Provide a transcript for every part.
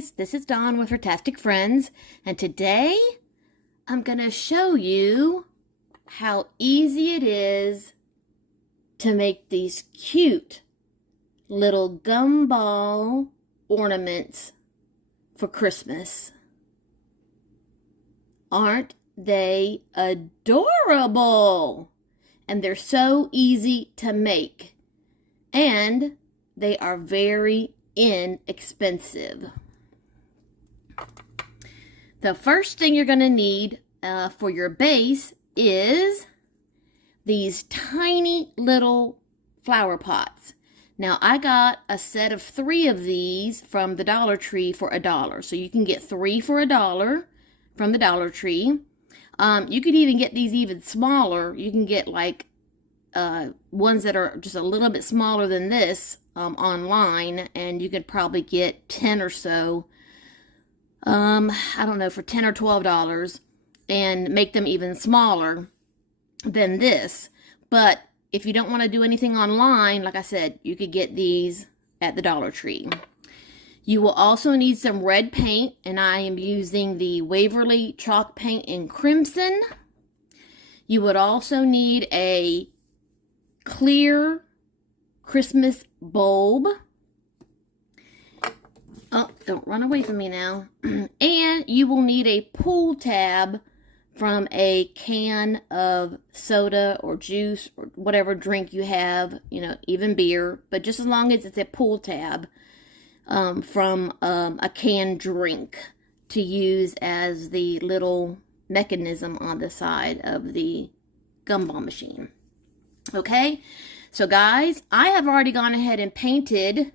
guys, this is Dawn with Furtastic Friends, and today I'm going to show you how easy it is to make these cute little gumball ornaments for Christmas. Aren't they adorable? And they're so easy to make, and they are very inexpensive. The first thing you're going to need for your base is these tiny little flower pots. Now, I got a set of 3 of these from the Dollar Tree for $1. So you can get 3 for $1 from the Dollar Tree. You could even get these even smaller. You can get like ones that are just a little bit smaller than this online, and you could probably get 10 or so, I don't know, for $10 or $12, and make them even smaller than this. But if you don't want to do anything online, like I said, you could get these at the Dollar Tree. You will also need some red paint, and I am using the Waverly Chalk Paint in Crimson. You would also need a clear Christmas bulb. Oh, don't run away from me now. And you will need a pull tab from a can of soda or juice or whatever drink you have, you know, even beer, but just as long as it's a pull tab from a canned drink to use as the little mechanism on the side of the gumball machine. Okay, so guys, I have already gone ahead and painted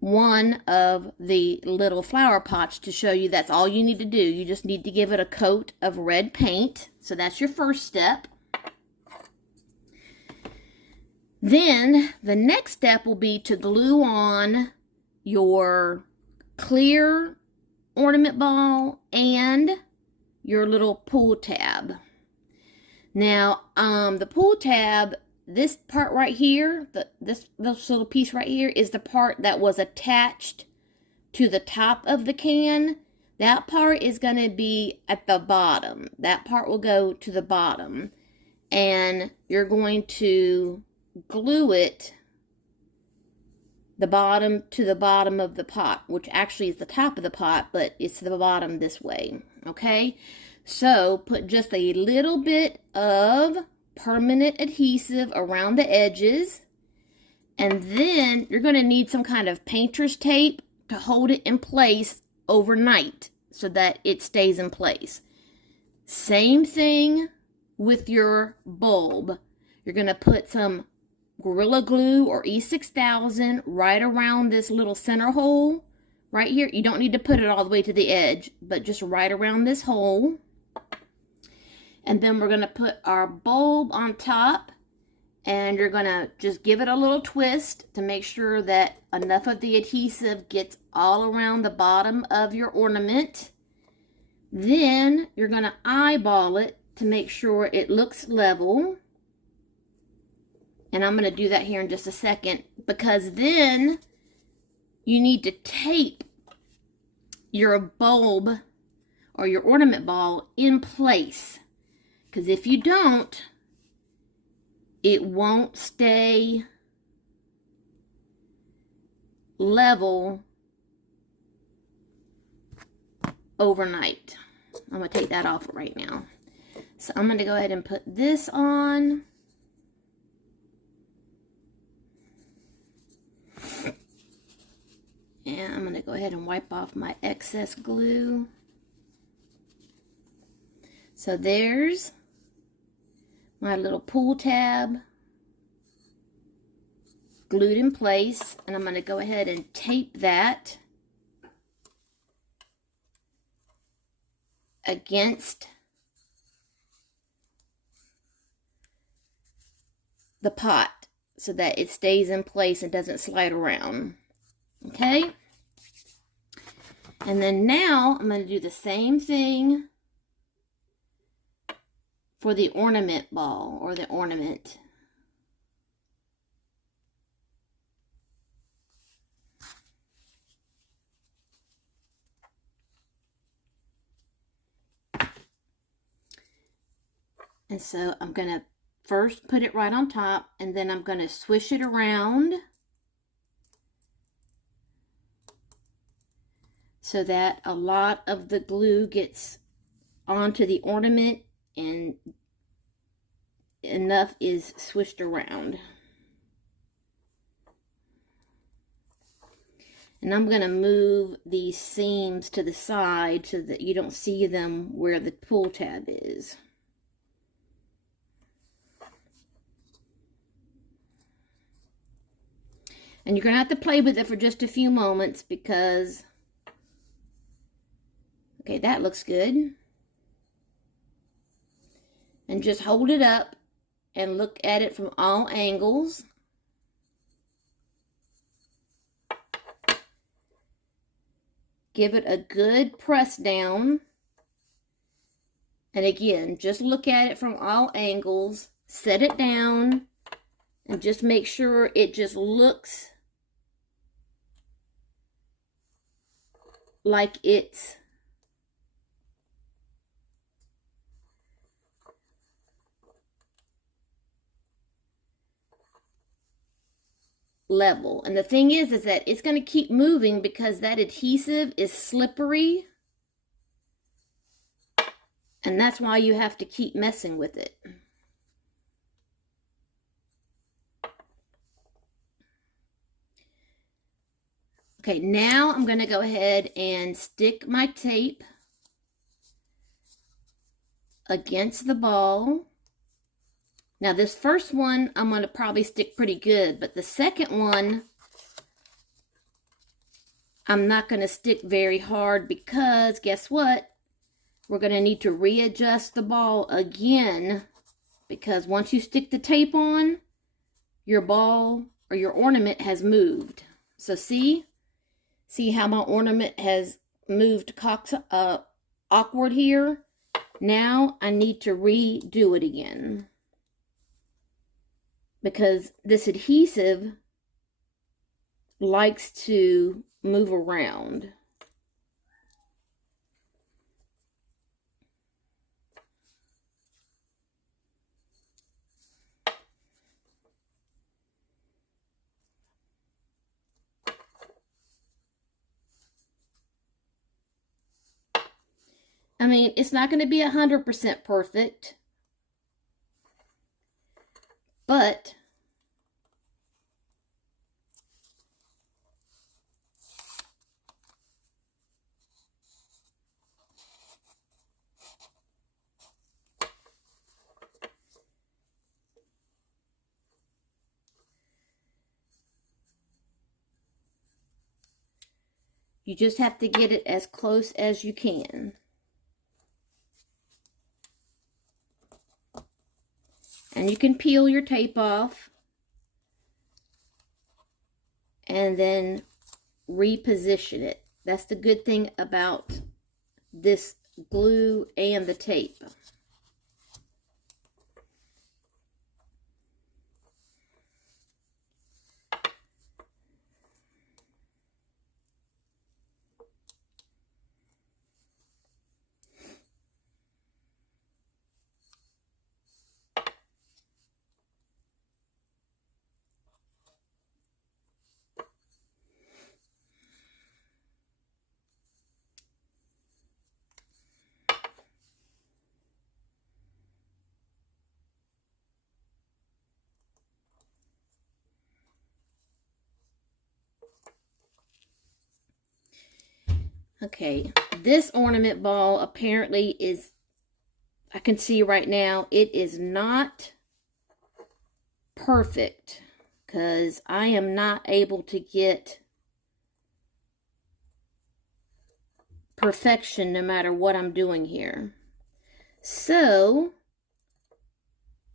one of the little flower pots to show you that's all you need to do. You just need to give it a coat of red paint. So that's your first step. Then the next step will be to glue on your clear ornament ball and your little pull tab. Now, the pull tab, this part right here, this little piece right here is the part that was attached to the top of the can. That part is going to be at the bottom. That part will go to the bottom. And you're going to glue it the bottom to the bottom of the pot, which actually is the top of the pot, but it's the bottom this way. Okay? So put just a little bit of permanent adhesive around the edges, and then you're going to need some kind of painter's tape to hold it in place overnight so that it stays in place. Same thing with your bulb. You're going to put some Gorilla Glue or E6000 right around this little center hole right here. You don't need to put it all the way to the edge, but just right around this hole. And then we're going to put our bulb on top, and you're going to just give it a little twist to make sure that enough of the adhesive gets all around the bottom of your ornament. Then you're going to eyeball it to make sure it looks level. And I'm going to do that here in just a second, because then you need to tape your bulb or your ornament ball in place. Because if you don't, it won't stay level overnight. I'm going to take that off right now. So I'm going to go ahead and put this on. And I'm going to go ahead and wipe off my excess glue. So there's my little pull tab glued in place, and I'm going to go ahead and tape that against the pot so that it stays in place and doesn't slide around. Okay? And then now I'm going to do the same thing for the ornament ball or the ornament. And so I'm going to first put it right on top, and then I'm going to swish it around so that a lot of the glue gets onto the ornament and enough is swished around. And I'm going to move these seams to the side so that you don't see them where the pull tab is. And you're going to have to play with it for just a few moments because, okay, that looks good. And just hold it up and look at it from all angles. Give it a good press down. And again, just look at it from all angles. Set it down and just make sure it just looks like it's level. And the thing is that it's going to keep moving because that adhesive is slippery. And that's why you have to keep messing with it. Okay, now I'm going to go ahead and stick my tape against the ball. Now this first one I'm going to probably stick pretty good, but the second one I'm not going to stick very hard because guess what? We're going to need to readjust the ball again because once you stick the tape on, your ball or your ornament has moved. So see how my ornament has moved awkward here? Now I need to redo it again because this adhesive likes to move around. I mean, it's not going to be 100% perfect, but you just have to get it as close as you can. And you can peel your tape off and then reposition it. That's the good thing about this glue and the tape. Okay, this ornament ball apparently is, I can see right now, it is not perfect because I am not able to get perfection no matter what I'm doing here. So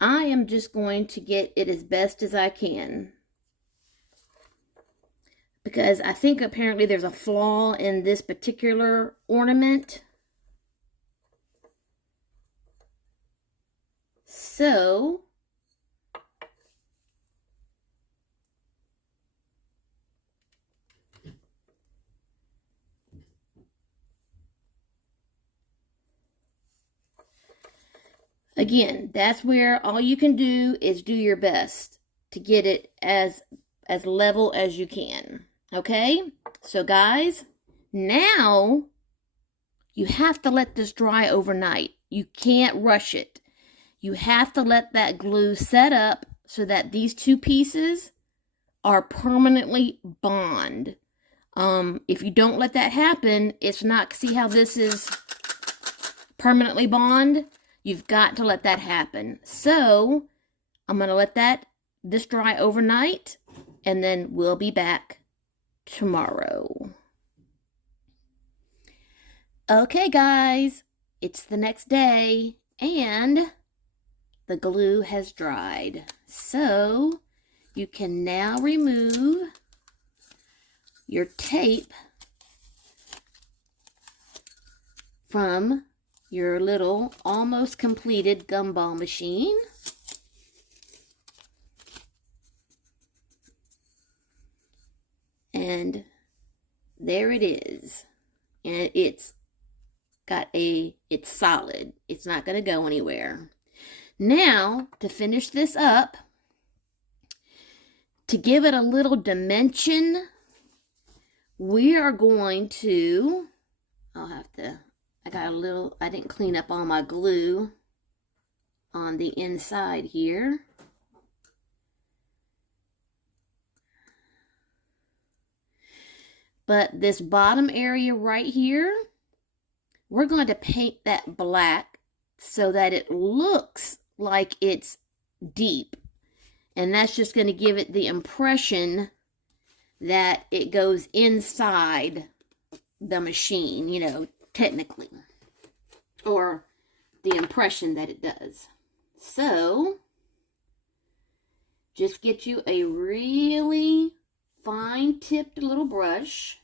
I am just going to get it as best as I can, because I think apparently there's a flaw in this particular ornament. So Again, that's where all you can do is do your best to get it as level as you can. Okay? So guys, now you have to let this dry overnight. You can't rush it. You have to let that glue set up so that these two pieces are permanently bond. If you don't let that happen, it's not, see how this is permanently bond? You've got to let that happen. So I'm going to let this dry overnight, and then we'll be back tomorrow. Okay, guys, it's the next day, and the glue has dried. So you can now remove your tape from your little almost completed gumball machine. And there it is. And it's solid. It's not going to go anywhere. Now, to finish this up, to give it a little dimension, we are going to, I didn't clean up all my glue on the inside here. But this bottom area right here, we're going to paint that black so that it looks like it's deep. And that's just going to give it the impression that it goes inside the machine, you know, technically. Or the impression that it does. So, just get you a really fine-tipped little brush.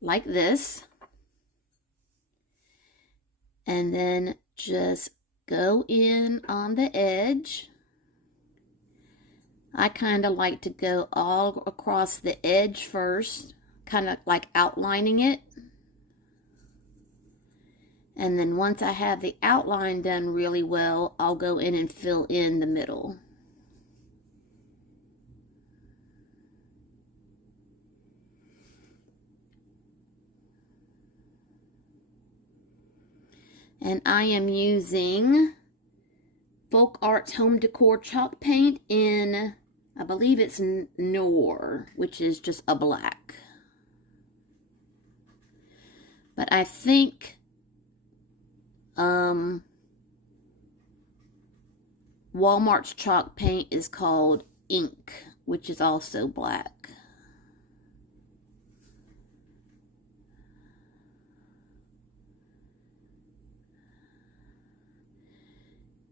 Like this. And then just go in on the edge. I kind of like to go all across the edge first, kind of like outlining it. And then once I have the outline done really well, I'll go in and fill in the middle. And I am using Folk Arts Home Decor chalk paint in, I believe it's Noir, which is just a black. But I think Walmart's chalk paint is called Ink, which is also black.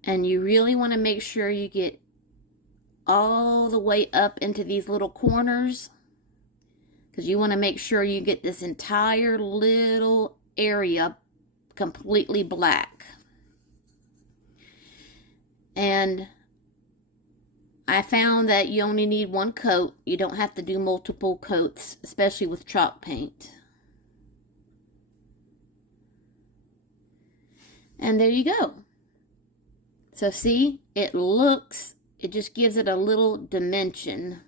And you really want to make sure you get all the way up into these little corners, because you want to make sure you get this entire little area completely black. And I found that you only need one coat. You don't have to do multiple coats, especially with chalk paint. And there you go. So see, it just gives it a little dimension.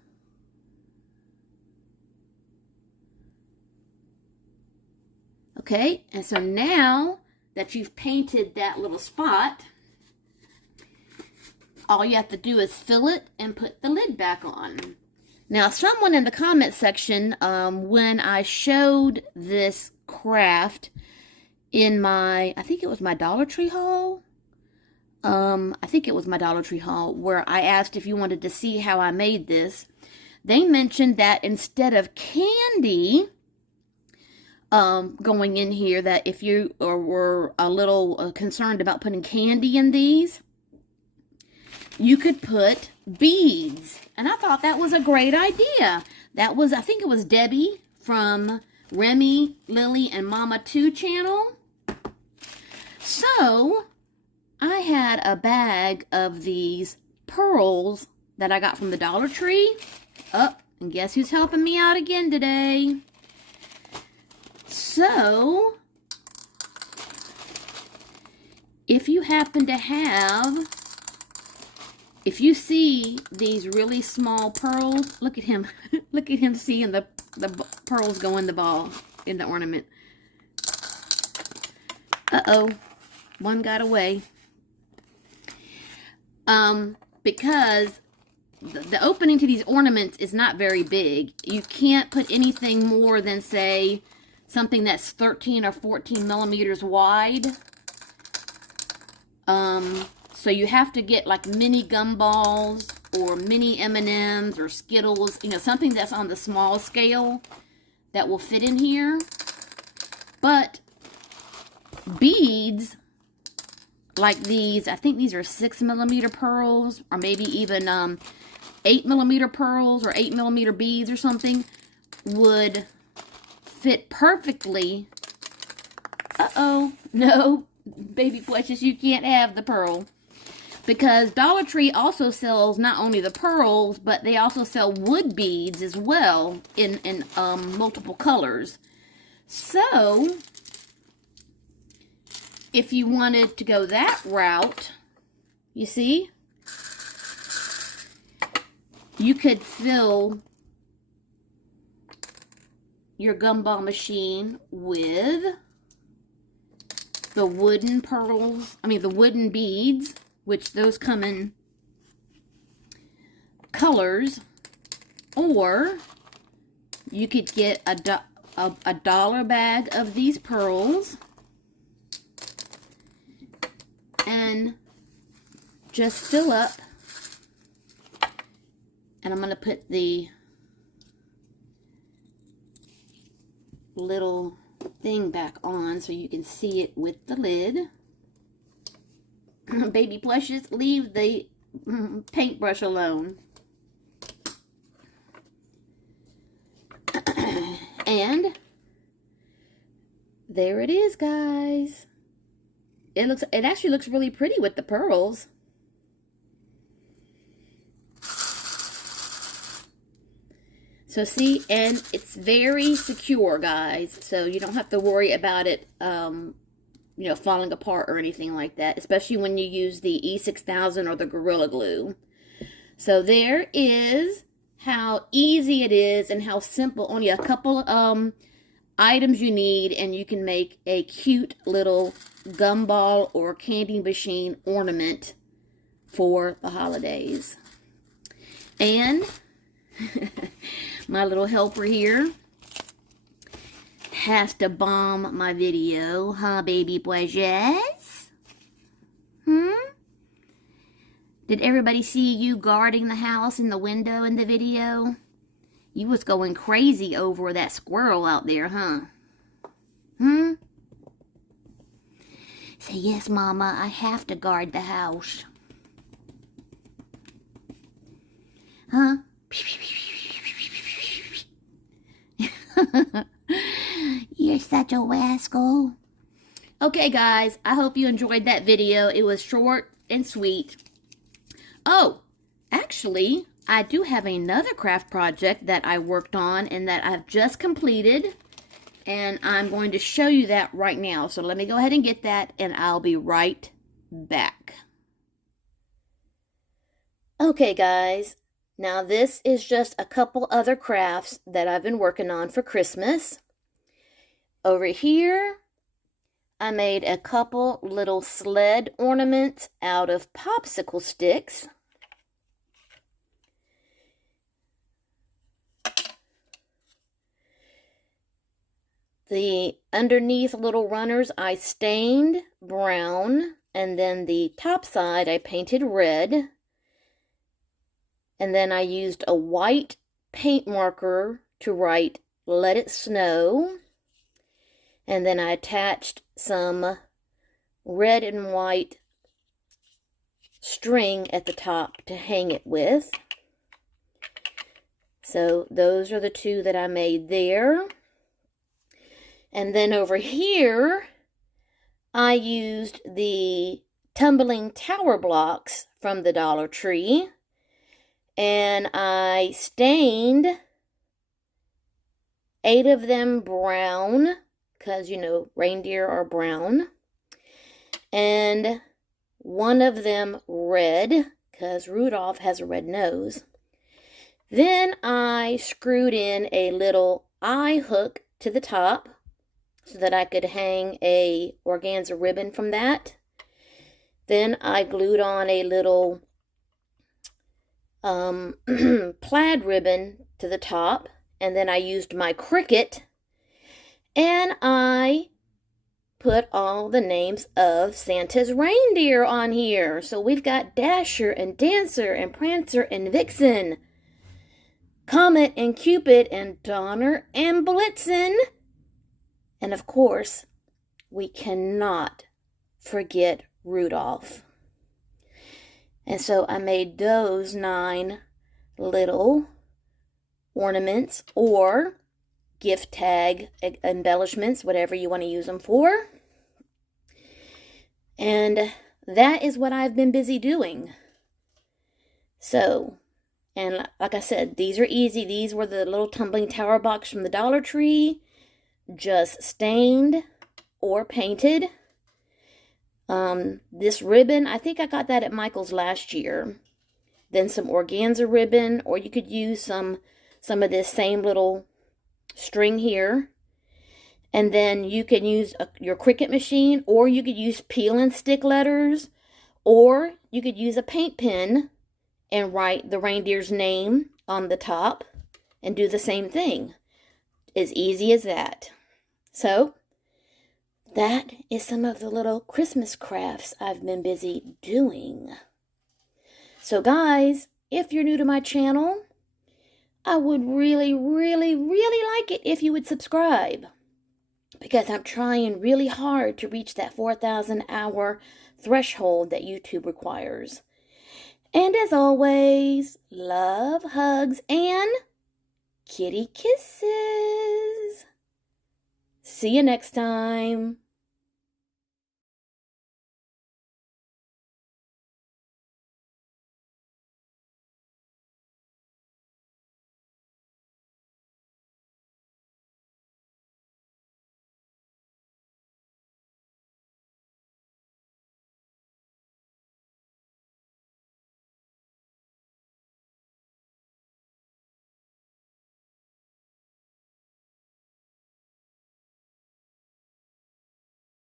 Okay, and so now that you've painted that little spot, all you have to do is fill it and put the lid back on. Now, someone in the comment section, when I showed this craft in my, I think it was my Dollar Tree haul, where I asked if you wanted to see how I made this, they mentioned that instead of candy going in here, that if you were a little concerned about putting candy in these, you could put beads. And I thought that was a great idea. That was, I think it was Debbie from Remy, Lily, and Mama 2 channel. So I had a bag of these pearls that I got from the Dollar Tree. Oh, and guess who's helping me out again today? So if you happen to have, if you see these really small pearls, look at him. Look at him seeing the pearls go in the ball, in the ornament. Uh-oh. One got away. Because the opening to these ornaments is not very big. You can't put anything more than, say, something that's 13 or 14 millimeters wide. So you have to get like mini gumballs or mini M&Ms or Skittles, you know, something that's on the small scale that will fit in here. But beads like these, I think these are 6 millimeter pearls, or maybe even 8 millimeter pearls or 8 millimeter beads or something, would fit perfectly. Uh-oh, no, baby precious, you can't have the pearl. Because Dollar Tree also sells not only the pearls, but they also sell wood beads as well in multiple colors. So, if you wanted to go that route, you see, you could fill your gumball machine with the wooden pearls, the wooden beads, which those come in colors, or you could get a dollar bag of these pearls and just fill up. And I'm going to put the little thing back on so you can see it with the lid. Baby plushes, leave the paintbrush alone. And there it is, guys. It actually looks really pretty with the pearls. So see, and it's very secure, guys. So you don't have to worry about it, you know, falling apart or anything like that, especially when you use the E6000 or the Gorilla Glue. So there is how easy it is and how simple. Only a couple items you need, and you can make a cute little gumball or candy machine ornament for the holidays. And my little helper here has to bomb my video, huh, baby precious? Did everybody see you guarding the house in the window in the video? You was going crazy over that squirrel out there, huh? Say, yes, Mama, I have to guard the house. Huh? You're such a rascal. Okay, guys, I hope you enjoyed that video. It was short and sweet. Oh, actually, I do have another craft project that I worked on and that I've just completed. And I'm going to show you that right now. So let me go ahead and get that, and I'll be right back. Okay, guys. Now, this is just a couple other crafts that I've been working on for Christmas. Over here, I made a couple little sled ornaments out of popsicle sticks. The underneath little runners I stained brown, and then the top side I painted red. And then I used a white paint marker to write "Let It Snow." And then I attached some red and white string at the top to hang it with. So those are the two that I made there. And then over here, I used the tumbling tower blocks from the Dollar Tree. And I stained 8 of them brown, because, you know, reindeer are brown. and one of them red, because Rudolph has a red nose. Then I screwed in a little eye hook to the top so that I could hang a organza ribbon from that. Then I glued on a little plaid ribbon to the top, and then I used my Cricut, and I put all the names of Santa's reindeer on here. So we've got Dasher and Dancer and Prancer and Vixen, Comet and Cupid and Donner and Blitzen. And of course, we cannot forget Rudolph. And so I made those 9 little ornaments or gift tag embellishments, whatever you want to use them for. And that is what I've been busy doing. So, and like I said, these are easy. These were the little tumbling tower box from the Dollar Tree, just stained or painted. This ribbon, I think I got that at Michael's last year. Then some organza ribbon, or you could use some of this same little string here. And then you can use your Cricut machine, or you could use peel and stick letters, or you could use a paint pen and write the reindeer's name on the top and do the same thing. As easy as that. So, that is some of the little Christmas crafts I've been busy doing. So guys, if you're new to my channel, I would really, really, really like it if you would subscribe, because I'm trying really hard to reach that 4,000 hour threshold that YouTube requires. And as always, love, hugs, and kitty kisses. See you next time.